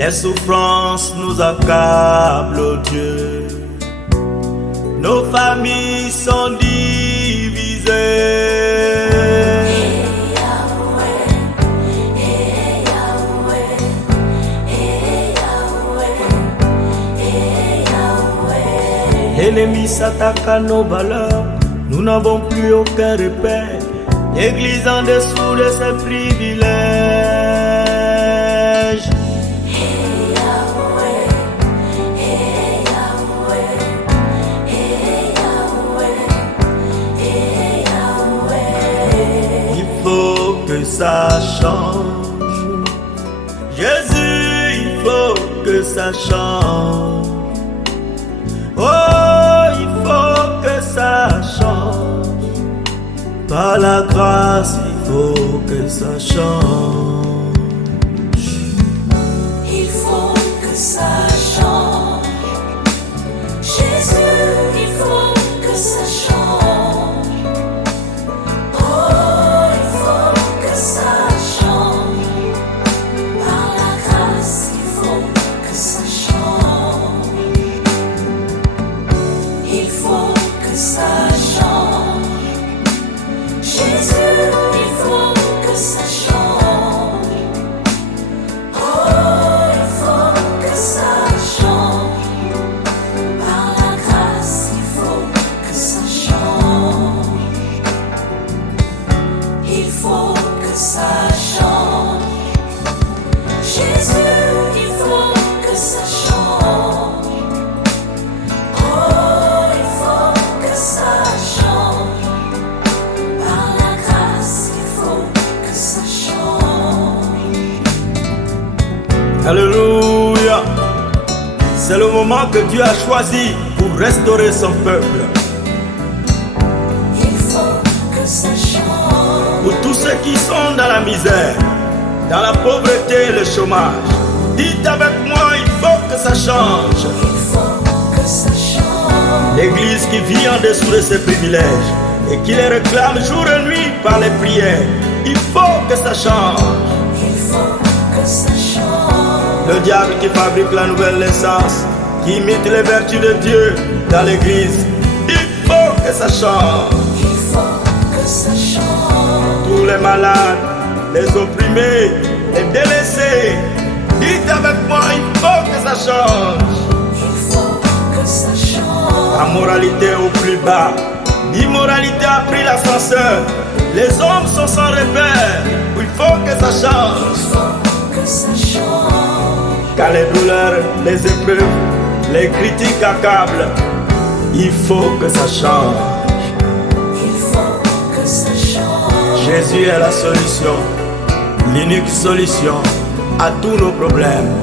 Les souffrances nous accablent, oh Dieu. Nos familles sont divisées. L'ennemi s'attaque à nos valeurs, nous n'avons plus aucun repère. L'Église en dessous de ses privilèges. Il faut que ça change. Jésus, il faut que ça change. Oh, il faut que ça change. Par la grâce, il faut que ça change. Il faut que ça change. Jésus, il faut que ça change. Oh, il faut que ça change. Par la grâce, il faut que ça change. Il faut que ça change. Jésus, il faut que ça change. Oh, il faut que ça change. Par la grâce, il faut que ça change. Il faut que ça change. Jésus, il faut que ça change. Oh, il faut que ça change. Par la grâce, il faut que ça change. Alléluia. C'est le moment que Dieu a choisi pour restaurer son peuple. Il faut que ça change. Pour tous ceux qui sont dans la misère, dans la pauvreté et le chômage, dites avec moi, il faut que ça change. Il faut que ça change. L'Église qui vit en dessous de ses privilèges et qui les réclame jour et nuit par les prières, il faut que ça change. Il faut que ça change. Le diable qui fabrique la nouvelle naissance, qui imite les vertus de Dieu dans l'Église, il faut que ça change. Il faut que ça change. Tous les malades, les opprimés, les délaissés, dites avec moi, il faut que ça change. Il faut que ça change. La moralité au plus bas, l'immoralité a pris l'ascenseur, les hommes sont sans repère, il faut que ça change. Il faut que ça change. Car les douleurs, les épreuves, les critiques accablent, il faut que ça change. Il faut que ça change. Jésus est la solution, l'unique solution à tous nos problèmes.